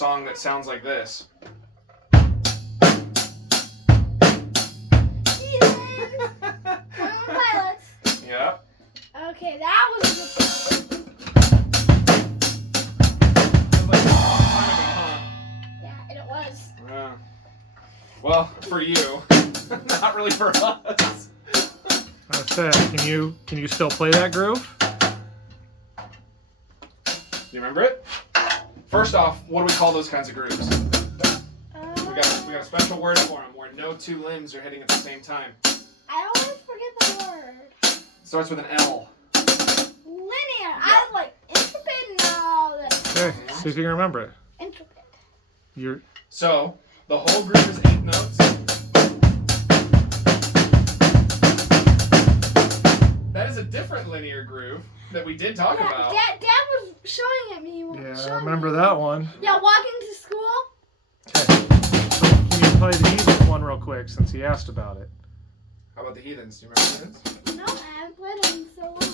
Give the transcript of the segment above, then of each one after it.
song that sounds like this. Pilots. Yeah. Okay, that was a good Yeah, and it was. Yeah. Well, for you, not really for us. I said, can you still play that groove? Do you remember it? First off, what do we call those kinds of grooves? We got a special word for them where no two limbs are hitting at the same time. I always forget the word. It starts with an L. Linear. I was like intricate. No, that's Okay, see if you can remember it. intricate. You're So the whole groove is 8 notes. That is a different linear groove that we did talk about. Dad was showing it me. yeah, showing I remember me. that one. Yeah, walking to school. Okay. So can you play the Heathens one real quick since he asked about it? How about the Heathens? Do you remember the Heathens? No, I haven't played it in so long. I'm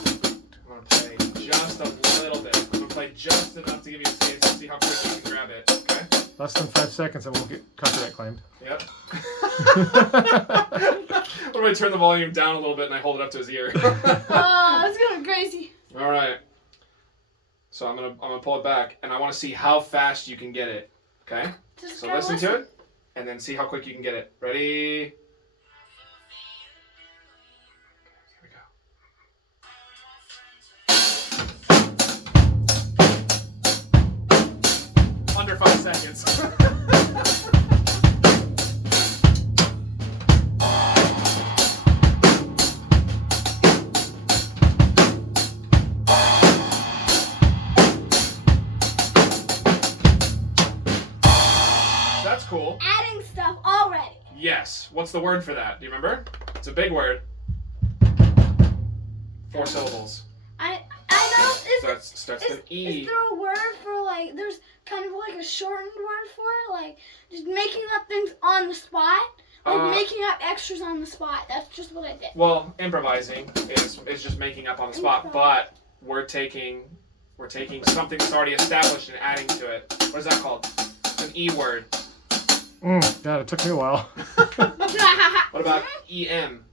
going to play just a little bit. I'm going to play just enough to give you a taste and see how quick you can grab it. Okay? Less than 5 seconds and we'll get copyright claimed. Yep. What do I turn the volume down a little bit and I hold it up to his ear? Oh, it's going crazy. All right. So I'm gonna pull it back, and I want to see how fast you can get it. Okay. Just So gotta listen to it, and then see how quick you can get it. Ready? Here we go. Under 5 seconds. That's cool. Adding stuff already. Yes. What's the word for that? Do you remember? It's a big word. 4 syllables. I know. So it starts with an E. Is there a word for like? There's kind of like a shortened word for it, like just making up things on the spot, like making up extras on the spot. That's just what I did. Well, improvising is just making up on the spot, but we're taking something that's already established and adding to it. What is that called? It's an E word. God, it took me a while. What about EM?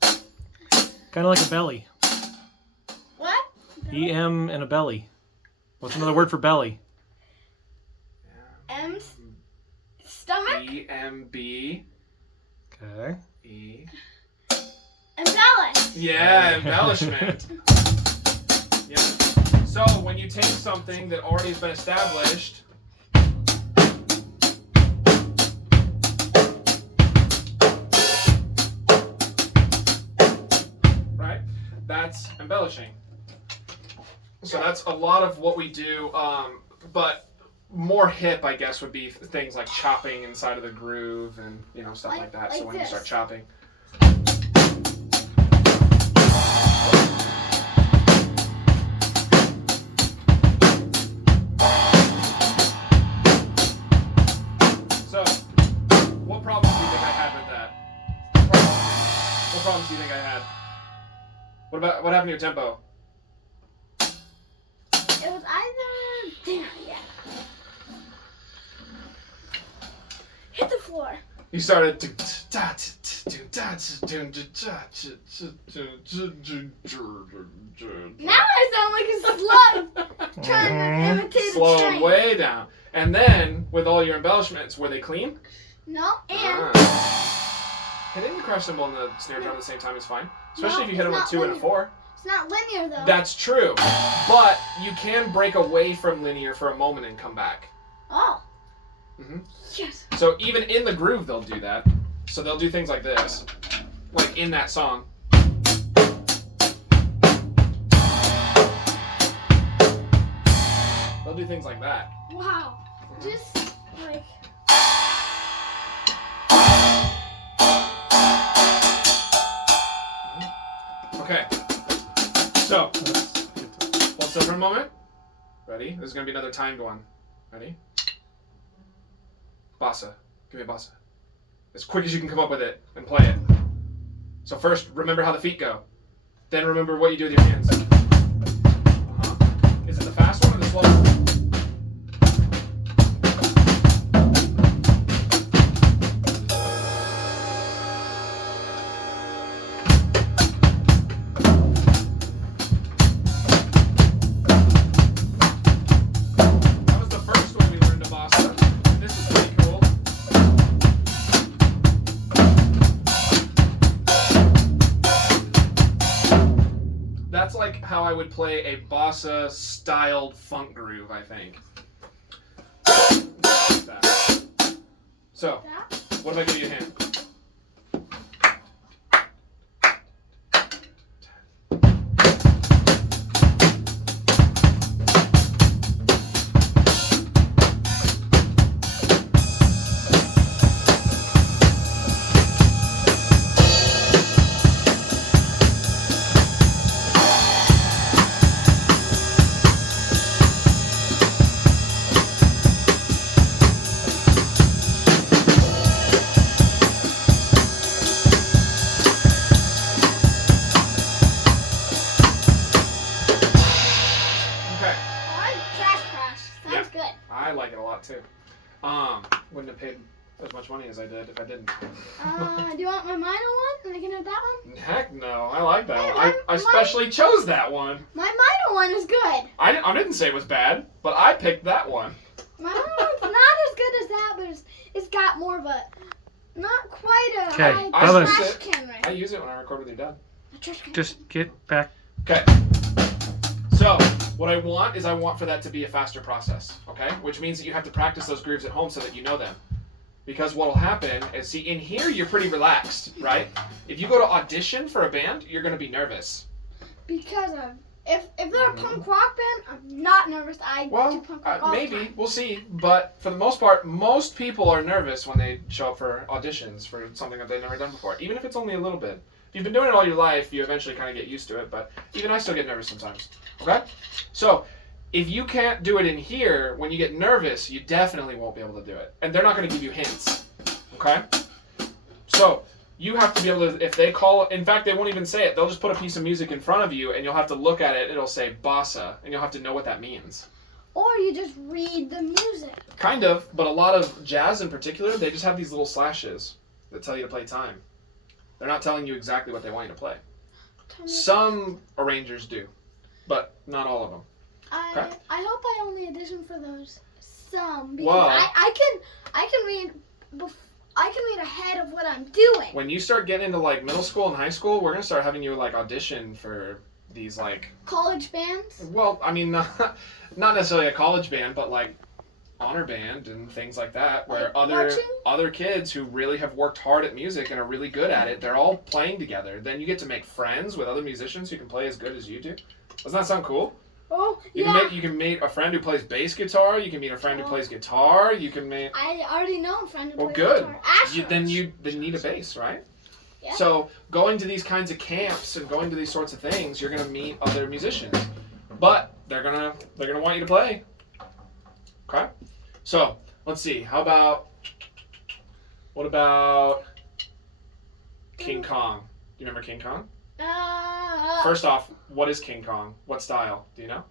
Kind of like a belly. What? EM and a belly. What's another word for belly? M's stomach. EMB. Okay. E. Embellish. Yeah, embellishment. Yeah. So when you take something that already has been established. Right? That's embellishing. So that's a lot of what we do, but more hip, I guess, would be things like chopping inside of the groove and stuff like that. So when you start chopping. So, what problems do you think I had with that? What problems do you think I had? What happened to your tempo? It was either. Damn, yeah. Hit the floor. You started. Now I sound like a slug trying to imitate a Slow train. way down. And then, with all your embellishments, were they clean? No, and Hitting the crash cymbal and the snare drum at the same time is fine. Especially No, if you hit them with it's 2 not and a 4. it's not linear though. That's true. But you can break away from linear for a moment and come back. Oh. Mhm. Yes. So even in the groove, they'll do that. So they'll do things like this. Like in that song. They'll do things like that. Wow. Just like. Okay. So, hold still for a moment. Ready? This is going to be another timed one. Ready? Bossa. Give me a bossa. As quick as you can come up with it and play it. So first, remember how the feet go. Then remember what you do with your hands. Is it the fast one or the slow one? would play a bossa styled funk groove, I think. Like that. So, That? what if I give you a hand? I like it a lot too. Wouldn't have paid as much money as I did if I didn't. Do you want my minor one? I can have that one? Heck no, I like that Hey, one. I specially chose that one. My minor one is good. I didn't say it was bad, but I picked that one. My minor one's not as good as that, but it's got more of a, not quite a Okay, high Bubba. trash can I right. use it when I record with your dad. A trash can. Just get back. Okay. So, what I want is for that to be a faster process, okay? Which means that you have to practice those grooves at home so that you know them. Because what'll happen is, see, in here you're pretty relaxed, right? If you go to audition for a band, you're gonna be nervous. Because of, if they're a punk rock band, I'm not nervous. I do Well, punk rock all the maybe, time. we'll see. But for the most part, most people are nervous when they show up for auditions for something that they've never done before, even if it's only a little bit. If you've been doing it all your life, you eventually kind of get used to it, but even I still get nervous sometimes, okay? So, if you can't do it in here, when you get nervous, you definitely won't be able to do it. And they're not going to give you hints, okay? So, you have to be able to, if they call, in fact, they won't even say it. They'll just put a piece of music in front of you, and you'll have to look at it, it'll say bossa, and you'll have to know what that means. Or you just read the music. Kind of, but a lot of jazz in particular, they just have these little slashes that tell you to play time. They're not telling you exactly what they want you to play. Tell me- Some arrangers do, but not all of them. I hope I only audition for those some because Well- I can read I can read ahead of what I'm doing. When you start getting into like middle school and high school, we're gonna start having you like audition for these like, College bands. well, I mean, not necessarily a college band, but like honor band and things like that, where Like other marching? kids who really have worked hard at music and are really good at it, they're all playing together. Then you get to make friends with other musicians who can play as good as you do. Doesn't that sound cool? Oh You yeah. can you can meet a friend who plays bass guitar. You can meet a friend who plays guitar. You can meet. I already know a friend who Well, plays good. guitar. Asher. Then you need a bass, right? Yeah. So going to these kinds of camps and going to these sorts of things, you're gonna meet other musicians, but they're gonna want you to play. Okay. So let's see. What about King Kong? Do you remember King Kong? First off, what is King Kong? What style? Do you know?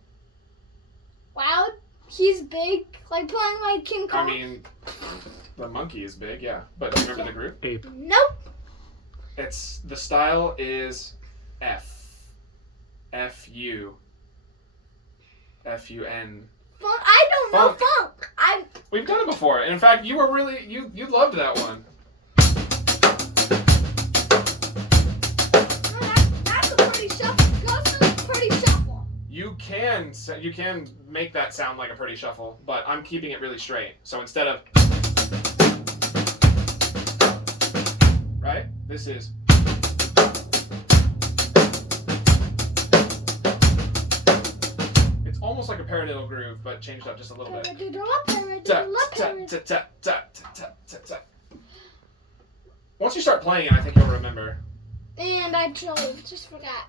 Wow, he's big, like playing like King I Kong. mean, the monkey is big, yeah. But do you remember the group? Ape. Nope. The style is F-U-N. Funk. I don't know Funk. funk. We've done it before. In fact, you were really you loved that one. That's a pretty shuffle. Goes to the pretty shuffle. You can make that sound like a pretty shuffle, but I'm keeping it really straight. So instead of right, this is. It's almost like a paradiddle groove, but changed up just a little bit. Once you start playing it, I think you'll remember. And I just forgot.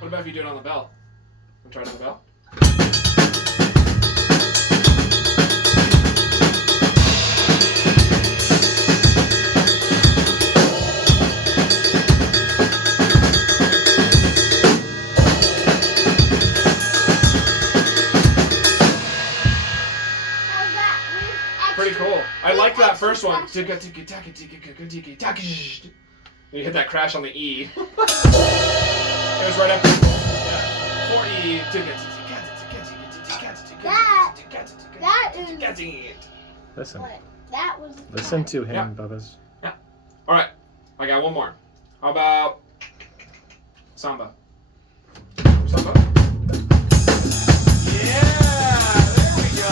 What about if you do it on the bell? Want to try it on the bell? How's that? With Pretty extra first one. Crash. You hit that crash on the E. It was right after. Yeah. 4E. That is Listen. what? That was. Listen to him, Yeah. Bubbas. All right, I got one more. How about samba? Samba. Yeah, there we go.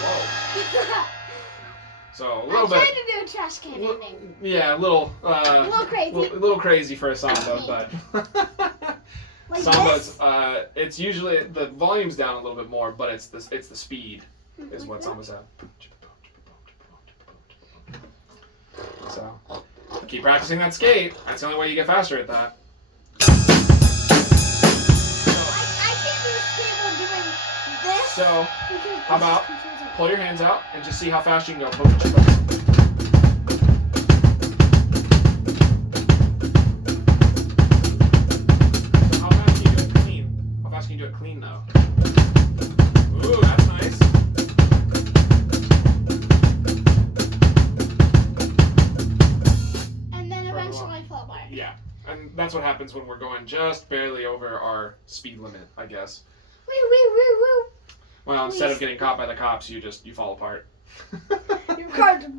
Whoa. So a little I tried bit. to do a trash can ending. Yeah, a little crazy. a little crazy for a samba, but Like samba's this. it's usually the volume's down a little bit more, but it's the speed is what sambas have. So keep practicing that skate. That's the only way you get faster at that. I can't do a skate while doing this. So because how this is about confusing. pull your hands out and just see how fast you can go. How fast can you do it clean? How fast can you do it clean though? Ooh, that's nice. And then eventually I fall apart. Yeah, and that's what happens when we're going just barely over our speed limit, I guess. Woo, woo, woo, Well, instead of getting caught by the cops, you fall apart. woo. Your car goes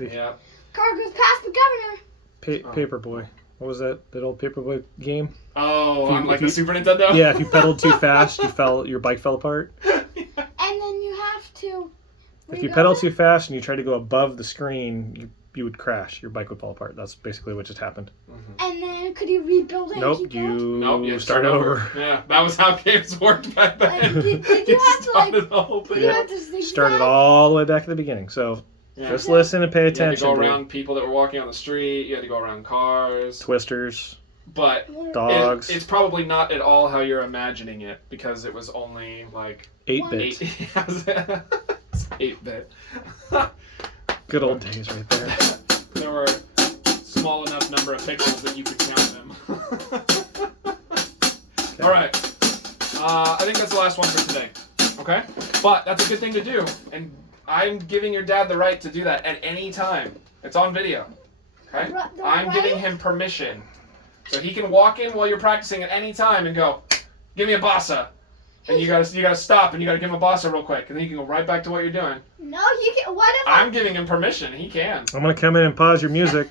Yeah. past the governor. Paperboy. What was that? That old Paperboy game? Oh, If you- on like if the you- Super Nintendo. Yeah, if you pedaled too fast, your bike fell apart. And then you have to. If you pedal too fast and you try to go above the screen, you would crash. Your bike would fall apart. That's basically what just happened. And then could you rebuild it? Nope, and keep going? you Nope, you start over. Yeah, that was how games worked back then. Like, did you have to, like- started the whole thing. You have to zigzag. Started all the way back at the beginning. So Yeah. just listen and pay You had to attention. go dude. around people that were walking on the street. You had to go around cars. Twisters, But dogs, it's probably not at all how you're imagining it because it was only like 8-bit. 8-bit. Good old days right there. There were small enough number of pixels that you could count them. All right. I think that's the last one for today. Okay? But that's a good thing to do. And I'm giving your dad the right to do that at any time. It's on video. Okay? The I'm right? giving him permission. So he can walk in while you're practicing at any time and go, give me a bossa. And you gotta stop and you gotta give him a bossa real quick. And then you can go right back to what you're doing. No, you can. What if I'm giving him permission. He can. I'm gonna come in and pause your music,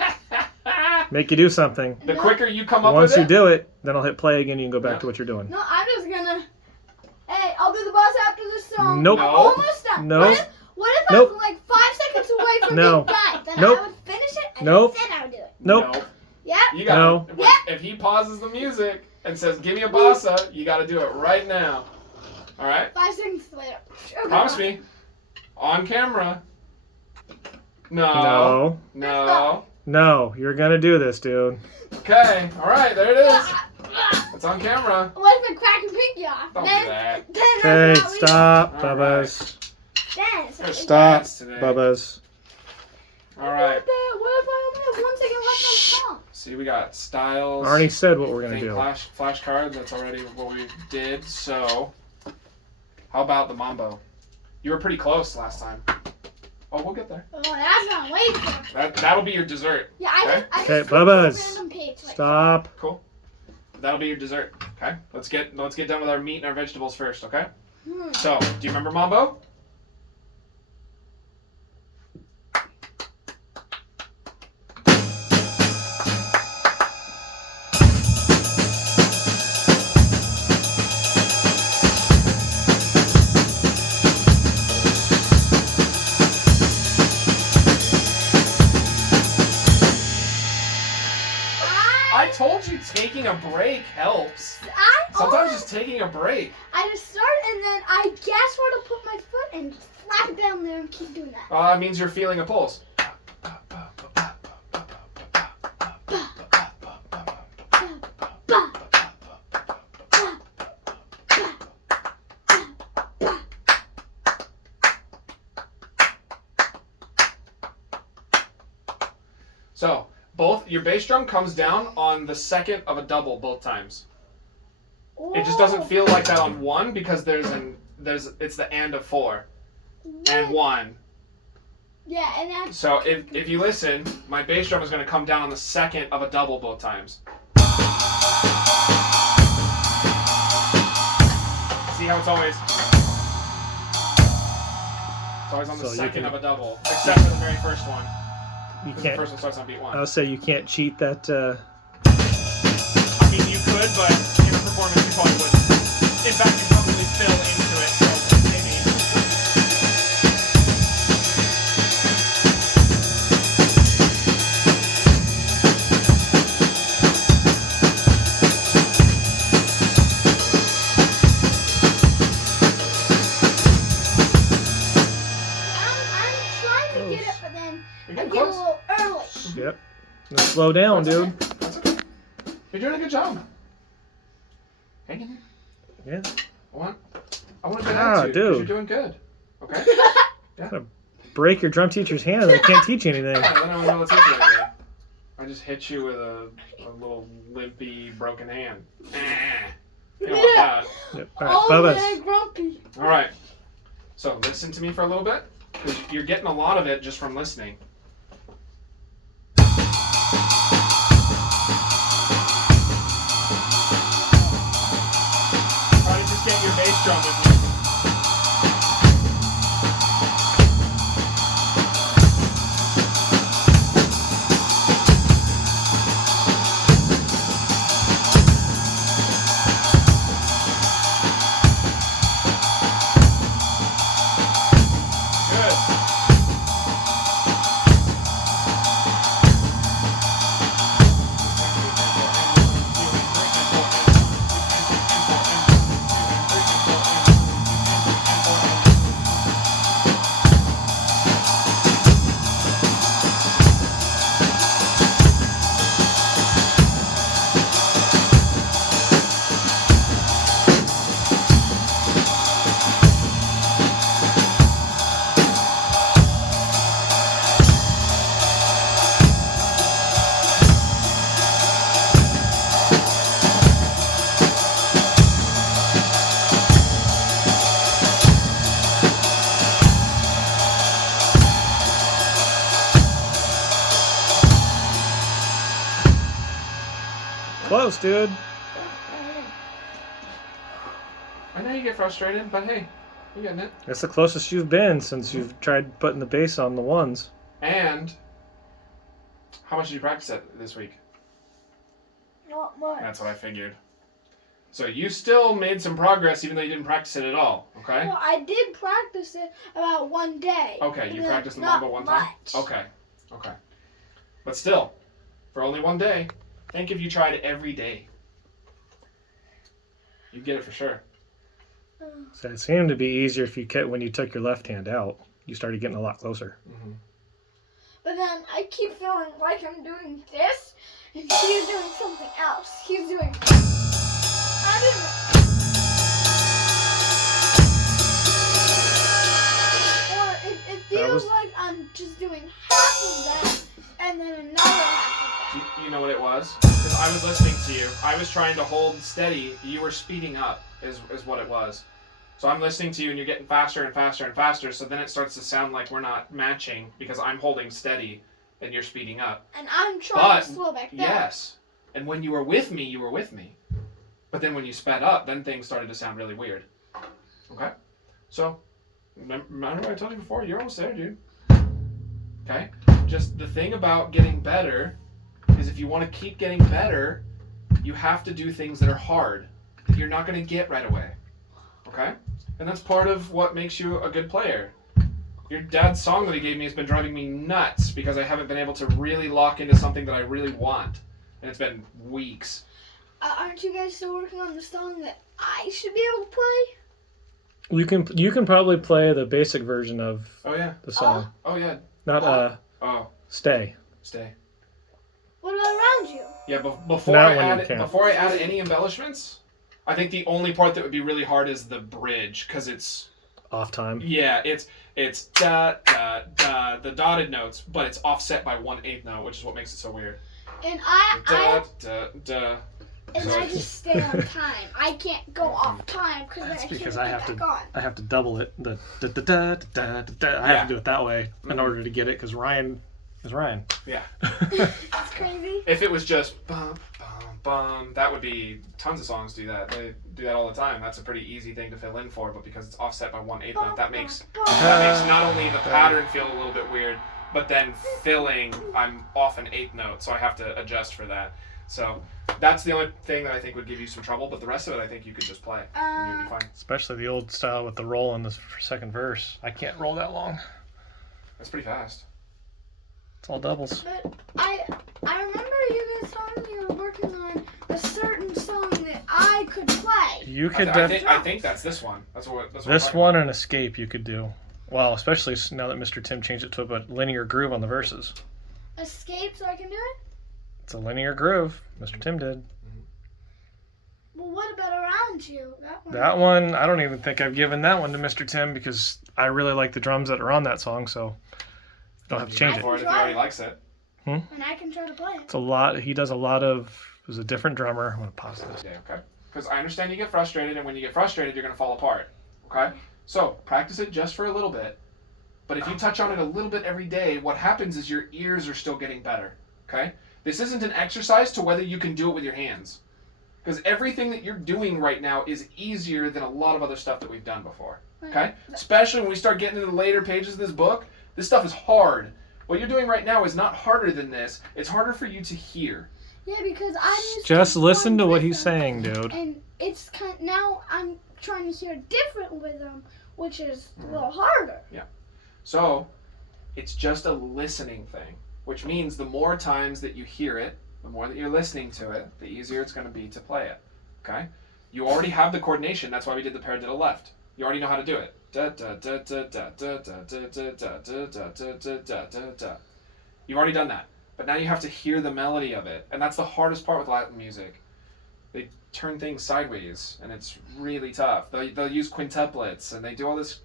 make you do something. The No. quicker you come up Once with you it. do it, then I'll hit play again. You can go back Yeah. to what you're doing. No, I'm just gonna. Hey, I'll do the boss after this song. Nope. I'm No. almost done. Nope. What if Nope. I'm like 5 seconds away from No. being done? Then Nope. I would finish it and Nope. then I would do it. Nope. No. Yep. You got No. to If he pauses the music and says, give me a bossa, you got to do it right now. All right? 5 seconds later. Okay. Promise me. On camera. No. No. No. No. You're gonna do this, dude. Okay. All right. There it is. It's on camera. What if I crack your pinky off? Don't do then, that. Then Okay, that's not legal. stop, All Bubbas. Then it's not legal. Stop, Yes, today. Bubbas. All right. What if I only have 1 second left on the song? See, we got styles. I already said what we're gonna Thing do. flashcards. That's already what we did. So, how about the mambo? You were pretty close last time. Oh, we'll get there. Oh, that's not wait. That'll be your dessert. Yeah, I Okay. just Okay, clicked on a Bubbas. random page. Like, Stop. Cool. That'll be your dessert. Okay. Let's get done with our meat and our vegetables first. Okay. So, do you remember mambo? I told you taking a break helps. Sometimes just taking a break. I just start and then I guess where to put my foot and slap it down there and keep doing that. It means you're feeling a pulse. So both your bass drum comes down on the second of a double both times. It just doesn't feel like that on one because it's the and of 4 and 1. Yeah, and that's So if you listen, my bass drum is going to come down on the second of a double both times. See how it's always on the So you second can- of a double, except for the very first one. You Because the can't. first one starts on beat 1. I would say you can't cheat that. I mean, you could, but in a performance, you probably wouldn't. In fact, you probably fill into it, so maybe. I'm trying to get it, but then You're I getting get a close. little early. Yep. Now slow down, That's dude. okay. That's okay. You're doing a good job. Hang in there. Yeah. I want a good Ah, attitude, 'cause dude. you're doing good. Okay? Break your drum teacher's hand. They can't teach you anything. Yeah, then I don't know what's teach you anything. I just hit you with a little limpy, broken hand. You don't want that. Yep. All right, Oh, Bubba's. man, grumpy. All right. So listen to me for a little bit, because you're getting a lot of it just from listening. Try to just get your bass drum with me. Good. Close, dude. I know you get frustrated, but hey, you're getting it. That's the closest you've been since you've tried putting the bass on the ones. And how much did you practice it this week? Not much. That's what I figured. So you still made some progress even though you didn't practice it at all, okay? Well, I did practice it about one day. Okay, and you then practiced the not mambo one time? much. Okay, okay. But still, for only one day, think if you tried it every day. You'd get it for sure. So it seemed to be easier if you kept when you took your left hand out. You started getting a lot closer. Mm-hmm. But then I keep feeling like I'm doing this, and he's doing something else. He's doing. I didn't. Or it feels was- like I'm just doing half of that, and then another half of that. You know what it was? Because I was listening to you. I was trying to hold steady. You were speeding up, is what it was. So I'm listening to you and you're getting faster and faster and faster. So then it starts to sound like we're not matching because I'm holding steady and you're speeding up. And I'm trying But, to slow back down. Yes. And when you were with me, you were with me. But then when you sped up, then things started to sound really weird. Okay? So, remember what I told you before? You're almost there, dude. Okay? Just the thing about getting better is if you want to keep getting better, you have to do things that are hard that you're not going to get right away. Okay? And that's part of what makes you a good player. Your dad's song that he gave me has been driving me nuts because I haven't been able to really lock into something that I really want. And it's been weeks. Aren't you guys still working on the song that I should be able to play? You can probably play the basic version of Oh, yeah. the song. Oh, yeah. Not Oh, stay. stay. What about around you? Yeah, before Not I when you add can. before I add any embellishments, I think the only part that would be really hard is the bridge because it's off time. Yeah, it's da da da, the dotted notes, but it's offset by 1/8 note, which is what makes it so weird. And Da da da. and I just stay on time. I can't go off time because then I That's can't because get I have back to. on. I have to double it. The da da da da da da. I have to do it that way in order to get it because Ryan is Ryan. Yeah. It's crazy. If it was just bum bum bum, that would be tons of songs do that. They do that all the time. That's a pretty easy thing to fill in for, but because it's offset by 1/8 note, that makes not only the pattern feel a little bit weird, but then filling, I'm off an 8th note, so I have to adjust for that. So that's the only thing that I think would give you some trouble, but the rest of it I think you could just play and you'd be fine. Especially the old style with the roll in the second verse. I can't roll that long. That's pretty fast. It's all doubles. But I remember you guys telling me you were working on a certain song that I could play. You could I think that's this one. That's what this one and Escape you could do. Well, especially now that Mr. Tim changed it to a linear groove on the verses. Escape so I can do it? It's a linear groove. Mr. Tim did. Well, what about Around You? That one, I don't even think I've given that one to Mr. Tim because I really like the drums that are on that song, so I don't have to change it. For it if he already likes it. And I can try to play it. It's a lot. He does a lot of. There's a different drummer. I'm gonna pause this. Yeah, okay. Because I understand you get frustrated, and when you get frustrated, you're gonna fall apart. Okay. So practice it just for a little bit. But if you touch on it a little bit every day, what happens is your ears are still getting better. Okay. This isn't an exercise to whether you can do it with your hands. Because everything that you're doing right now is easier than a lot of other stuff that we've done before. Okay? Especially when we start getting into the later pages of this book, this stuff is hard. What you're doing right now is not harder than this. It's harder for you to hear. Yeah, because I'm used Just to listen to one what he's rhythm, saying, dude. And it's now I'm trying to hear a different rhythm, which is a little harder. Yeah. So, it's just a listening thing, which means the more times that you hear it, the more that you're listening to it, the easier it's going to be to play it. Okay? You already have the coordination. That's why we did the paradiddle left. You already know how to do it. Da da da da da da da da da da da da da da da da. You've already done that. But now you have to hear the melody of it. And that's the hardest part with Latin music. They turn things sideways, and it's really tough. They'll use quintuplets, and they do all this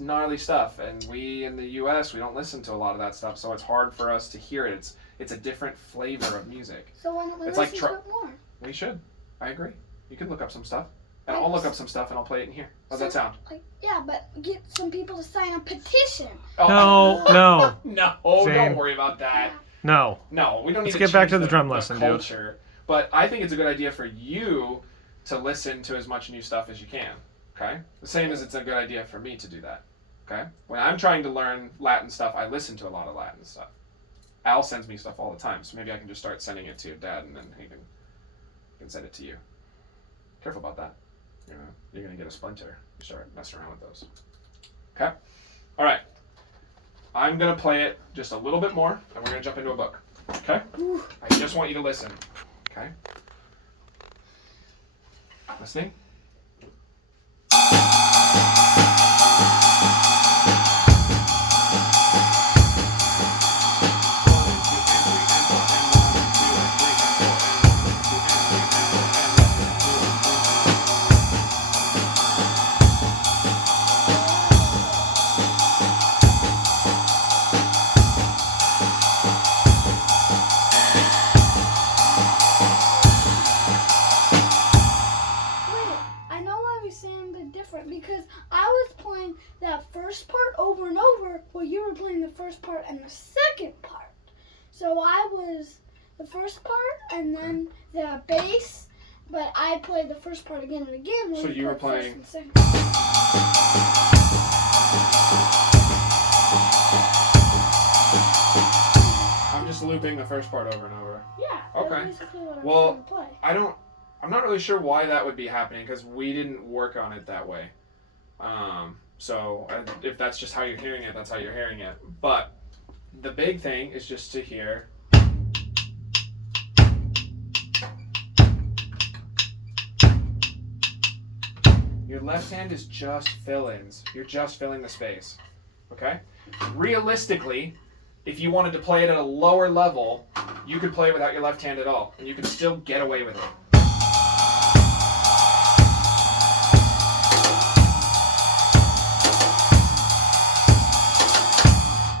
gnarly stuff. And we in the U.S., we don't listen to a lot of that stuff, so it's hard for us to hear it. It's a different flavor of music. So why don't we It's listen like to it more? We should. I agree. You can look up some stuff. And I'll look up some stuff and I'll play it in here. How's that sound? Yeah, but get some people to sign a petition. No, no, No, Shane. don't worry about that. no. No, we don't need Let's to get back change to the drum lesson, dude. culture. But I think it's a good idea for you to listen to as much new stuff as you can. Okay? The same as it's a good idea for me to do that. Okay? When I'm trying to learn Latin stuff, I listen to a lot of Latin stuff. Al sends me stuff all the time, so maybe I can just start sending it to your dad and then he can send it to you. Careful about that. You're gonna get a splinter. You start messing around with those. Okay? Alright. I'm gonna play it just a little bit more, and we're gonna jump into a book. Okay? I just want you to listen. Okay? Listening? Because I was playing that first part over and over while you were playing the first part and the second part. So I was the first part and then the bass, but I played the first part again and again. So you were playing... I'm just looping the first part over and over. Yeah. Okay. That's basically what I'm Well, trying to play. I'm not really sure why that would be happening because we didn't work on it that way. So if that's just how you're hearing it, that's how you're hearing it. But the big thing is just to hear. Your left hand is just fill-ins. You're just filling the space. Okay? Realistically, if you wanted to play it at a lower level, you could play it without your left hand at all, and you could still get away with it.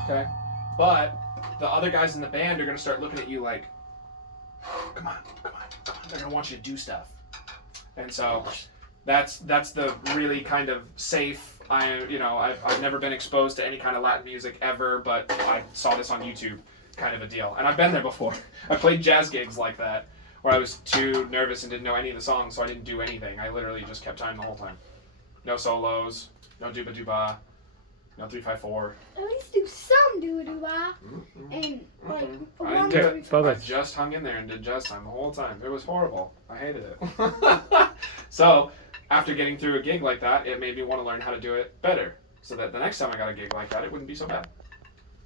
Okay? But the other guys in the band are going to start looking at you like, come on. They're going to want you to do stuff. And so that's the really kind of safe, I've never been exposed to any kind of Latin music ever, but I saw this on YouTube kind of a deal. And I've been there before. I played jazz gigs like that where I was too nervous and didn't know any of the songs, so I didn't do anything. I literally just kept time the whole time. No solos, no dooba-dooba, no 3-5-4. At least do some doo-doo-ah. And, like, I one, didn't do three, it. four. I just hung in there and did jazz time the whole time. It was horrible. I hated it. So, after getting through a gig like that, it made me want to learn how to do it better, so that the next time I got a gig like that, it wouldn't be so bad.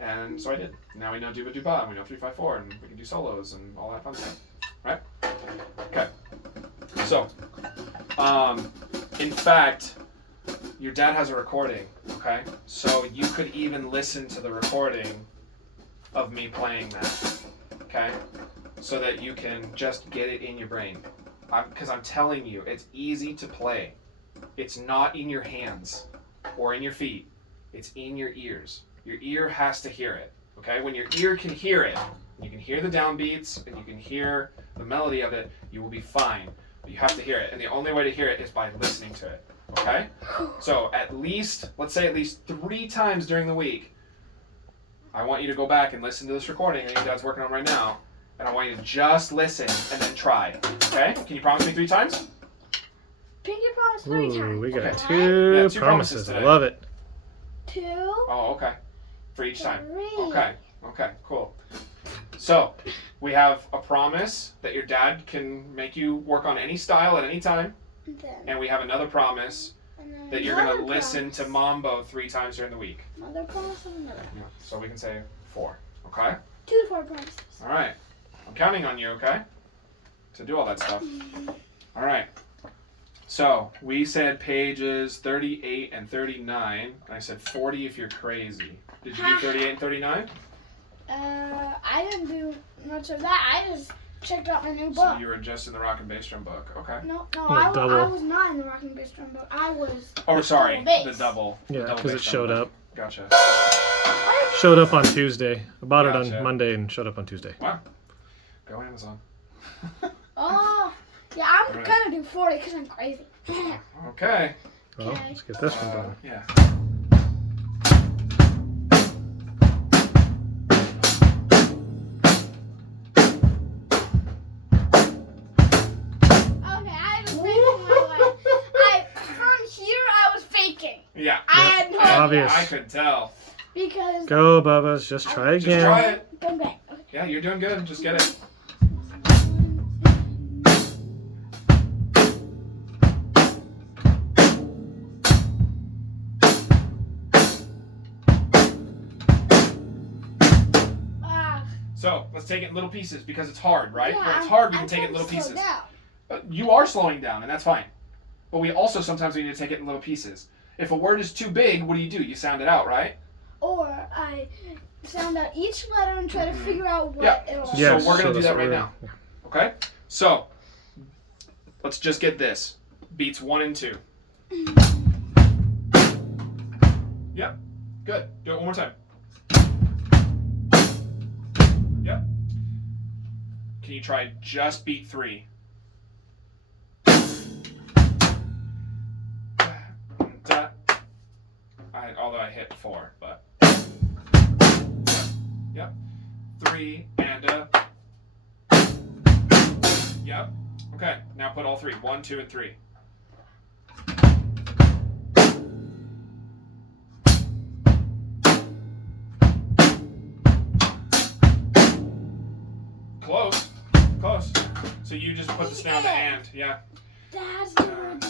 And so I did. Now we know dooba dooba, and we know 3-5-4, and we can do solos and all that fun stuff. Right? Okay. So, in fact, your dad has a recording, okay? So you could even listen to the recording of me playing that, okay? So that you can just get it in your brain. Because I'm telling you, it's easy to play. It's not in your hands or in your feet. It's in your ears. Your ear has to hear it, okay? When your ear can hear it, you can hear the downbeats and you can hear the melody of it, you will be fine. But you have to hear it. And the only way to hear it is by listening to it, okay? So let's say at least 3 times during the week, I want you to go back and listen to this recording that your dad's working on right now. And I want you to just listen and then try, okay? Can you promise me 3 times? Pinky promise 3 times. Ooh, we got Okay. 2 Yeah, 2 promises promises. I today. love it. 2, Oh, okay. For each time. 3. Okay, cool. So, we have a promise that your dad can make you work on any style at any time. Then, And we have another promise and then that you're going another to listen to promise. Mambo 3 times during the week. Another promise and another. Yeah. So we can say 4, okay? 2 to 4 promises. All right. I'm counting on you, okay? To do all that stuff. All right. So, we said pages 38 and 39. And I said 40 if you're crazy. Did you do 38 and 39? I didn't do much of that. I just checked out my new So book. you were just in the Rock and Bass Drum book. Okay. No, Yeah, double. I was not in the Rock and Bass Drum book. I was. Oh, sorry. Double bass. The double. Yeah, double because it bass drum showed book. up. Gotcha. Showed up on Tuesday. I bought it Gotcha. on Monday and showed up on Tuesday. Wow. Go Amazon. Oh, yeah, I'm Alright. gonna do 40 because I'm crazy. Okay. Well, Okay. let's get this one done. Yeah. Okay, I was faking my way. From here, I was faking. Yeah. I had no Obvious. I could tell. Because. Go, Bubba's. Just try Just again. try it. Bang, bang. Okay. Yeah, you're doing good. Just get it. Ah, So, let's take it in little pieces because it's hard, right? yeah, When it's I'm- hard, we can I'm take it in trying little to slow pieces. down. You are slowing down, and that's fine. But we also sometimes need to take it in little pieces. If a word is too big, what do? You sound it out, right? Or I sound out each letter and try to figure out what Yeah. it'll. So we're gonna do that's that what right we're- now. Okay? So, let's just get this. Beats 1 and 2. Yep. Good. Do it one more time. Yep. Can you try just beat 3? Although I hit 4, but. Yep. 3 and a. Yep. Okay, now put all 3. 1, 2, and 3. Close. Close. So you just put the snare on the and. Yeah. That's the word.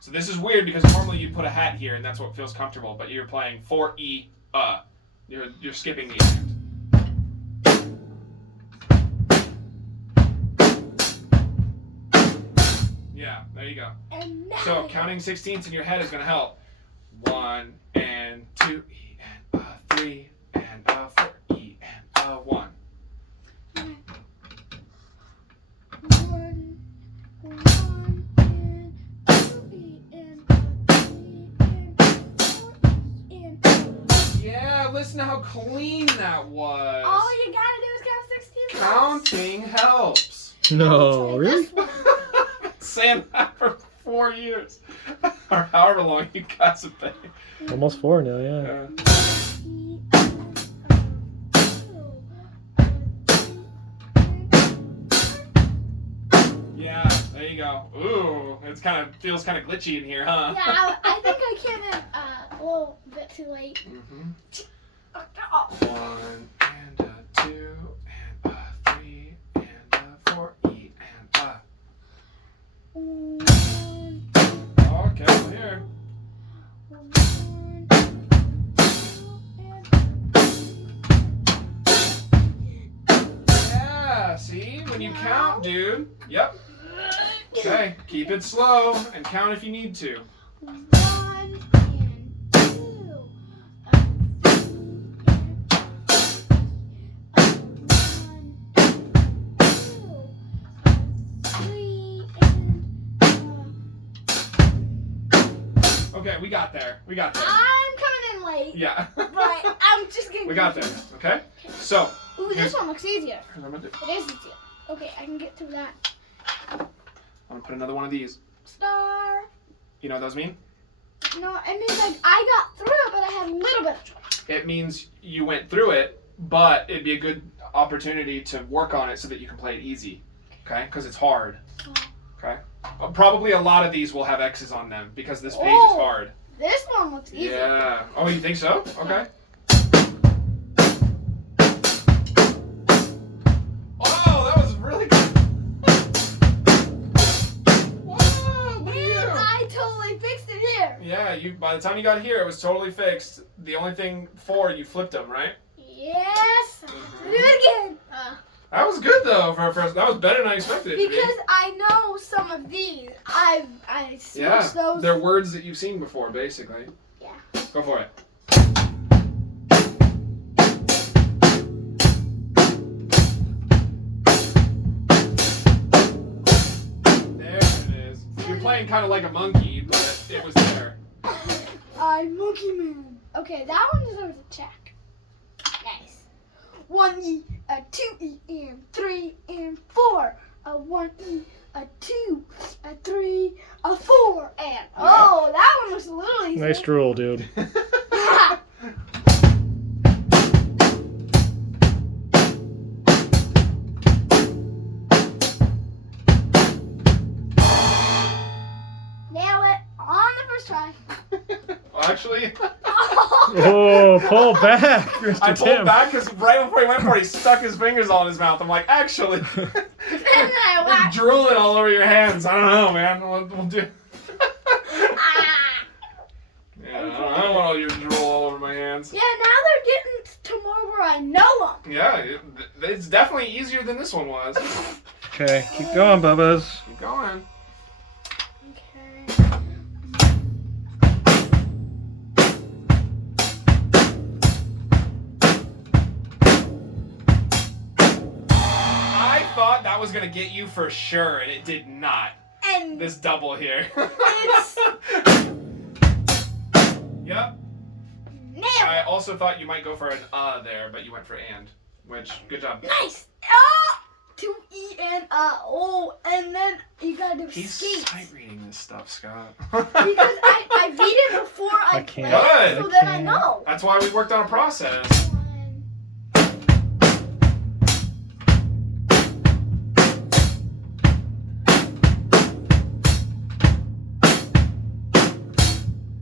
So this is weird because normally you put a hat here and that's what feels comfortable, but you're playing 4 You're skipping the end. Yeah, there you go. And now. So counting 16ths in your head is going to help. 1 and 2 E and 3 and 4 E and 1. 1, 1, and 2, E, and 3. listen to how clean that was. All you gotta do is count 16. Counting helps. No, Try really? this one. Saying that for 4 years. Or however long you guys have been. Almost 4 now, yeah. Yeah, there you go. Ooh, it's feels kind of glitchy in here, huh? Yeah, I think I came in a little bit too late. Mm-hmm. 1 and a 2 and a 3 and a 4 E and a. Okay, well here. Yeah, see? When you count, dude. Yep. Okay, keep it slow and count if you need to. 1 and 2. 3 and Okay, we got there. We got there. I'm coming in late, Yeah. but I'm just gonna. We got there. Okay? So, Ooh, this one looks easier. here's what I'm gonna do. It is easier. Okay, I can get through that. I'm gonna put another one of these. Star. You know what those mean? No, it means like I got through it, but I had a little bit of trouble. It means you went through it, but it'd be a good opportunity to work on it so that you can play it easy. Okay? Because it's hard. Okay? Probably a lot of these will have X's on them because this page is Oh. hard. This one looks easy. Yeah. Oh, you think so? Okay. Oh, that was really good. Wow, look at you. I totally fixed it here. Yeah, by the time you got here, it was totally fixed. The only thing you flipped them, right? Yes. I have to do it again. That was good though for a first. That was better than I expected it to be. Because I know some of these. I switched Yeah, those. they're words that you've seen before, basically. Yeah. Go for it. There it is. You're playing kind of like a monkey, but it was there. I'm Monkey Man. Okay, that one deserves a check. Nice. 1 E, a 2 E, and 3 and 4. A 1 E, a 2, a 3, a 4, and oh, that one was a little easier. Nice drool, dude. Nail it on the first try. Well, actually, Oh, pull back, Mr. I Tim. pulled back because right before he went for it, he stuck his fingers all in his mouth. I'm like, actually, And I you're whacked. drooling all over your hands. I don't know, man. We'll do. Ah. Yeah, I don't want all your drool all over my hands. Yeah, now they're getting to more where I know them. Yeah, it's definitely easier than this one was. Okay, keep going, Bubba's. Keep going. Okay. I thought that was gonna get you for sure, and it did not. And This double here. It's- Yep. nail I it. also thought you might go for an there, but you went for and. Which, good job. Nice. Ah, 2 E and oh, and then you gotta do He's skates. sight reading this stuff, Scott. Because I beat it before I can't. played, Good. so then I can't. know. That's why we worked on a process.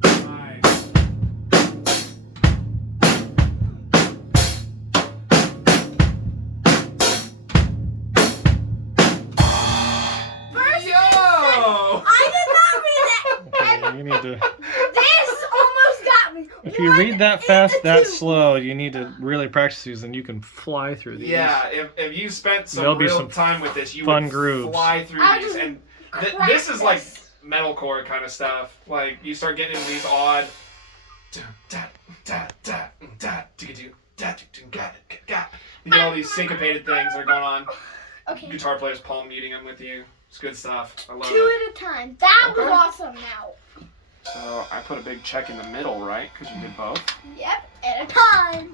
Nice. First, Yo! I did not read that. Okay, you need to. This almost got me. If you 1 read that and fast, a that 2. slow, you need to really practice these, and you can fly through these. Yeah, if you spent some There'll be real some time with this, you fun would grooves. fly through I these. just And Practice. this is like metalcore kind of stuff. Like you start getting into these odd. You get all these syncopated things that are going on. Okay. Guitar players palm muting them with you. It's good stuff. I love 2 it. at a time. That was Okay. awesome now. So I put a big check in the middle, right? Because you did both. Yep, at a time.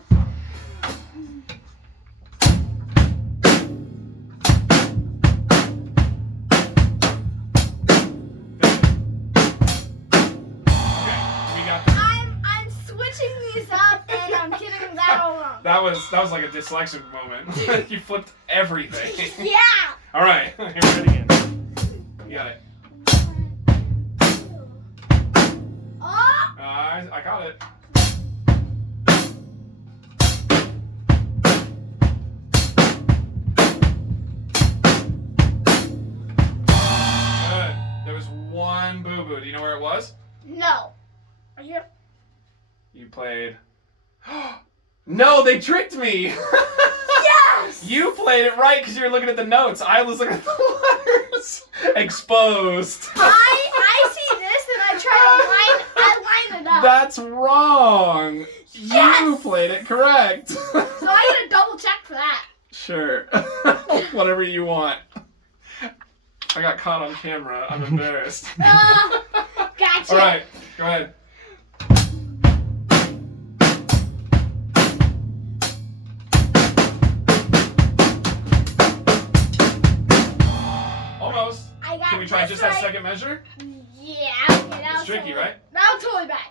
I'm kidding that all wrong. That was like a dyslexic moment. You flipped everything. Yeah. All right, here we go again. You got it. Oh. I got it. Good. There was one boo-boo. Do you know where it was? No. Are you? You played. No, they tricked me. Yes. You played it right because you were looking at the notes. I was looking at the letters. Exposed. I see this and I try to line it up. That's wrong. Yes! You played it correct. So I get a double check for that. Sure. Whatever you want. I got caught on camera. I'm embarrassed. Gotcha. All right, go ahead. Almost. I got Can we try this just right. that second measure? Yeah. Okay, that It's was tricky, totally, right? That was totally bad.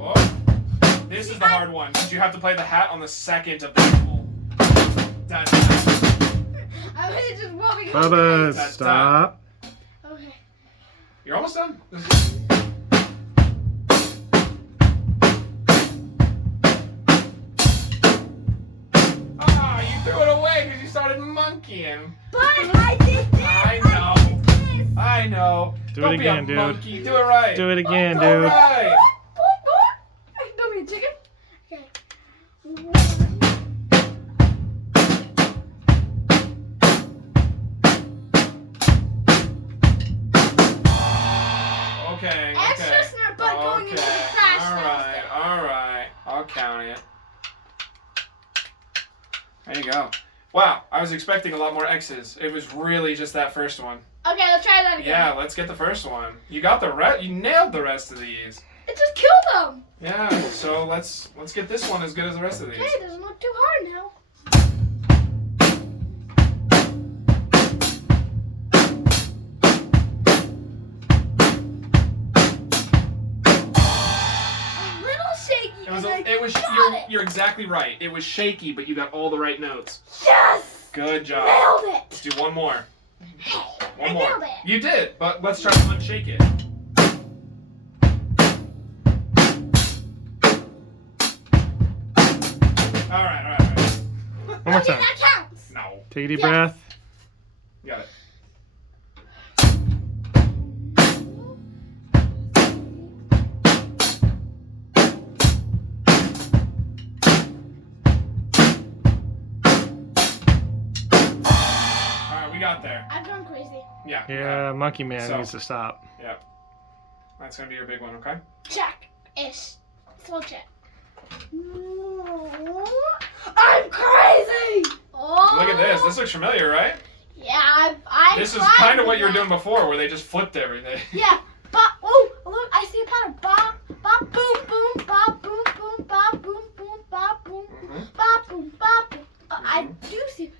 Oh. This is the hard one because you have to play the hat on the second of the symbol. That's I'm really just rubbing it. Bubba, That's stop. Okay. You're almost done. Ah, you threw it away because you started monkeying. But I did this. I know. did this. I know. Do Don't it be again, a dude. monkey. Do it right. Do it again, All dude. right. Don't be a chicken. Okay. Okay. Extra Okay. snort butt going into the trash. All right. All right. I'll count it. There you go. Wow. I was expecting a lot more X's. It was really just that first one. Okay, let's try that again. Yeah. Let's get the first one. You got the rest. You nailed the rest of these. It just killed them. Yeah. So let's get this one as good as the rest of these. Okay, it doesn't look too hard now. A little shaky. It was. and I It was. got it. You're exactly right. It was shaky, but you got all the right notes. Yes. Good job. Nailed it. Let's do one more. One I more. nailed it. You did, but let's try to unshake it. All right. One more Okay, time. that counts. No. Take a deep Yes. breath. You got it. All right, we got there. I've gone crazy. Yeah. Yeah, Monkey Man So- needs to stop. That's gonna be your big one, okay? Check. Ish. Slow check. I'm crazy. Oh. Look at this. This looks familiar, right? Yeah, I This is tried kind of what with you were that. doing before, where they just flipped everything. Yeah. Bop. Oh, look! I see a pattern. Bop, bop, boom, boom, bop, boom, boom, bop, boom, boom, bop, boom, boom, Mhm. bop, boom, bop. Boom. I do see.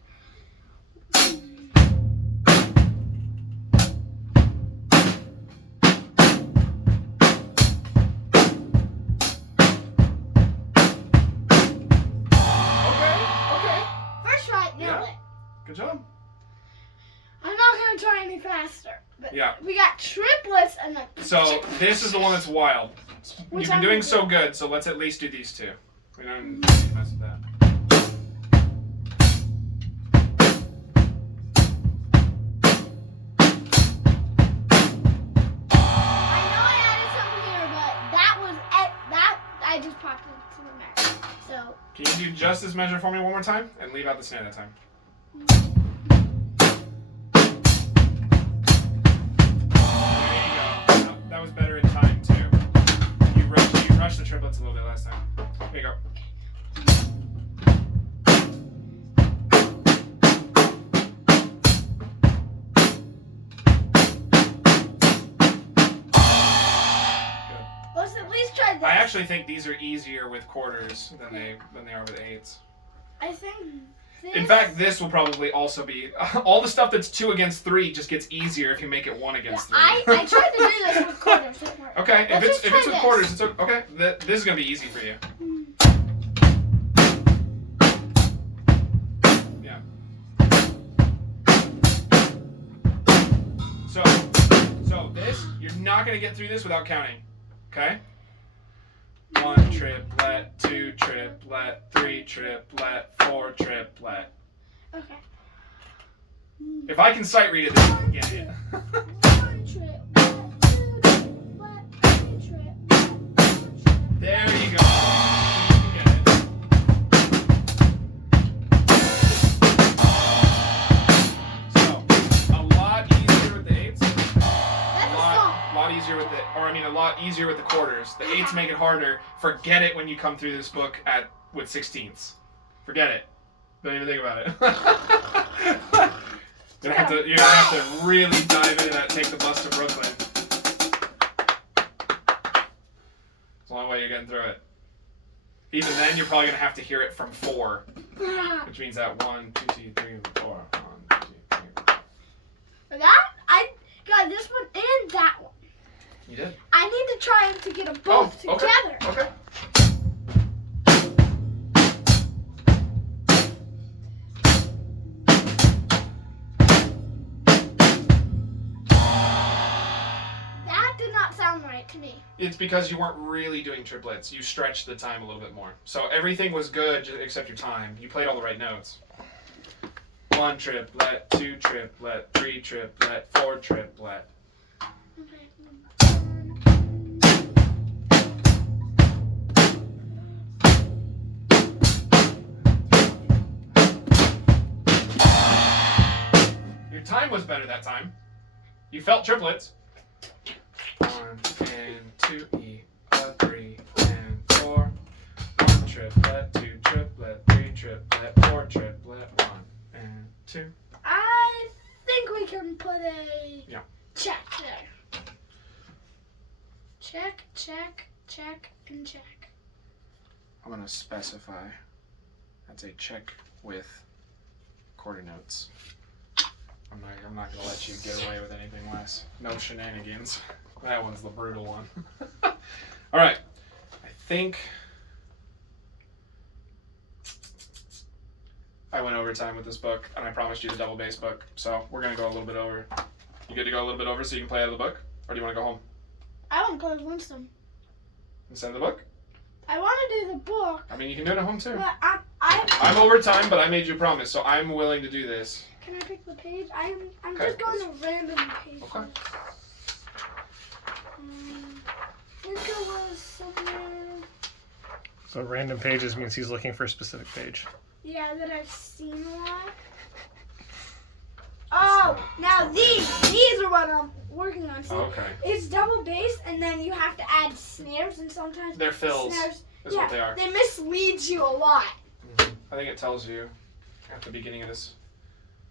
Okay. First try, nailed Yeah. it. Good job. I'm not gonna try any faster. But Yeah. we got triplets and then. So this is the one that's wild. Which You've been I'm doing gonna so do. good, so let's at least do these two. We don't mess with that. I know I added something here, but that was that I just popped into the max. So Can you do just this measure for me one more time? And leave out the snare that time. There you go. That was better in time, too. You rushed the triplets a little bit last time. Here you go. let's at least try this. I actually think these are easier with quarters than they are with eights. I think In fact, this will probably also be all the stuff that's 2 against 3 just gets easier if you make it 1 against 3. I tried to do this with quarters. Don't worry. Okay, if Let's it's just try with this. quarters, it's okay. This is gonna be easy for you. Yeah. So this, you're not gonna get through this without counting. Okay. 1 triplet, 2 triplet, 3 triplet, 4 triplet. Okay. If I can sight read it, then you can get it. 1 trip, 2 triplet, 3 triplet. There you go. You can get it. So, a lot easier with the 8s. That's a song. Lot easier with a lot easier with the quarters. The 8s make it harder. Forget it when you come through this book with 16ths. Forget it. Don't even think about it. You're gonna have to really dive into that. Take the bus to Brooklyn. It's the only way you're getting through it. Even then, you're probably gonna have to hear it from 4, which means that 1, 2, 3, 4. 1, 2, 3, 4. I got this one and that one. You did. I need to try to get them both together. Okay. That did not sound right to me. It's because you weren't really doing triplets. You stretched the time a little bit more. So everything was good except your time. You played all the right notes. 1 triplet, 2 triplet, 3 triplet, 4 triplet. Okay. Your time was better that time. You felt triplets. 1 and 2 E, 3 and 4. 1 triplet, 2 triplet, 3 triplet, 4 triplet, 1 and 2. I think we can put a check there. Check, check, check, and check. I'm gonna specify. That's a check with quarter notes. I'm not gonna let you get away with anything less. No shenanigans. That one's the brutal one. All right. I think I went overtime with this book, and I promised you the double bass book, so we're gonna go a little bit over. You good to go a little bit over so you can play out of the book, or do you want to go home I want to play Winston. instead of the book? I want to do the book, I mean, you can do it at home too. but I'm overtime, but I made you a promise, so I'm willing to do this. Can I pick the page? I'm Okay. just going to random pages. Okay. I think it was somewhere. So random pages means he's looking for a specific page. Yeah, that I've seen a lot. Oh, now these are what I'm working on. See, Okay. it's double bass, and then you have to add snares, and sometimes They're fills. snares. Is what they are. They mislead you a lot. I think it tells you at the beginning of this.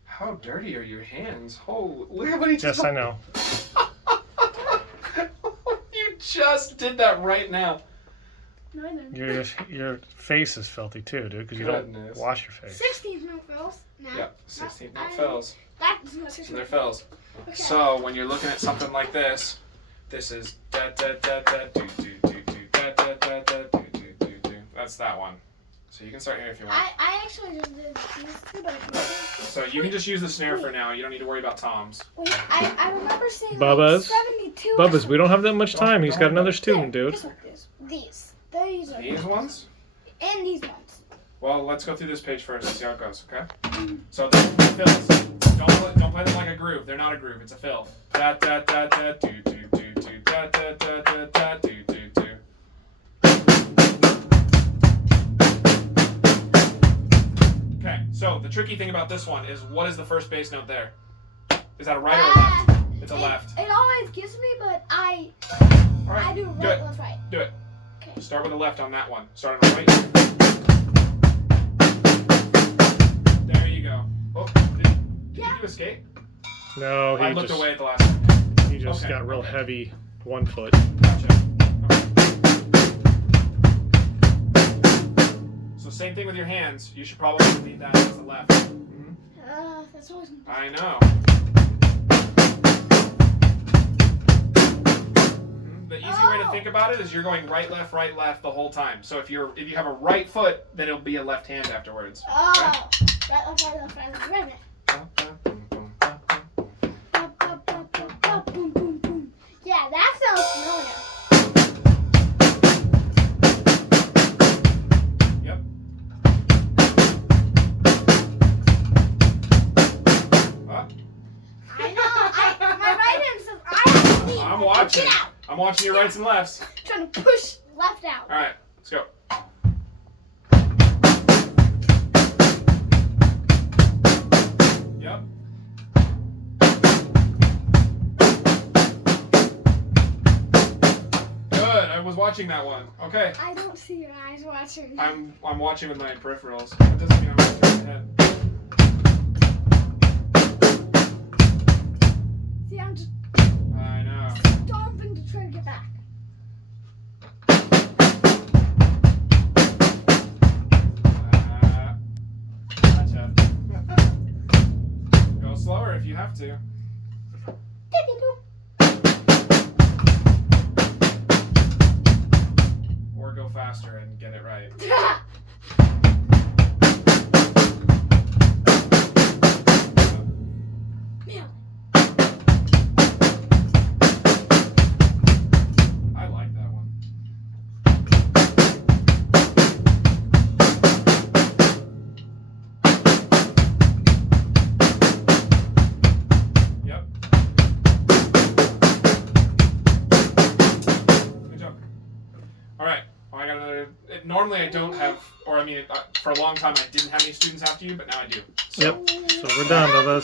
How dirty are your hands? Holy, look at what he just. Yes, I know. You just did that right now. No, I didn't. Your face is filthy too, dude, because you don't Goodness. wash your face. 16th no fills. No. Yeah, 16th note I- fills. That's not So 16th. they're fills. Okay. So when you're looking at something like this, this is da da da da do do do do da da da da do do do do. That's that one. So you can start here if you want. I actually just did these two, but I can So you can just use the snare for now. You don't need to worry about toms. Wait, I remember seeing Bubba's? like 72. or Bubba's, we don't have that much time. He's got another something. student, dude. This one, these. These are These ones? and these ones. Well, let's go through this page first and see how it goes, okay? So the fills. Don't play them like a groove. They're not a groove. It's a fill. Da da da da do do do do da da da da da do do do. Okay, so the tricky thing about this one is what is the first bass note there? Is that a right or a left? It's a left. It always gives me, but I All right, do do right, it. left, right. Do it. Okay. Start with the left on that one. Start on the right. There you go. Oh, did you escape? No, I he looked just away at the last one. he just Okay, got real okay. heavy 1 foot. Gotcha. Okay. So same same thing with your hands. You should probably lead that as the left. Mhm. That's always. I know. The easy way to think about it is you're going right, left the whole time. So if you have a right foot, then it'll be a left hand afterwards. Oh, right, left, right, left, right, left, right. Boom, boom, boom. Yeah, that sounds familiar. Yep. I know. My right hand says I have to lead. I'm watching. Get out. I'm watching your rights and lefts. Trying to push left out. All right, let's go. Yep. Good. I was watching that one. Okay. I don't see your eyes watching. I'm watching with my peripherals. That doesn't mean I'm watching my head. See, I'm just I know. stomping to try to get back. Gotcha. Go slower if you have to. Or go faster and get it right. I like that one. Yep. Good job. All right. Well, I got another. Normally I don't have, or I mean, for a long time I didn't have any students after you, but now I do. So, Yep. So we're done, Bubba.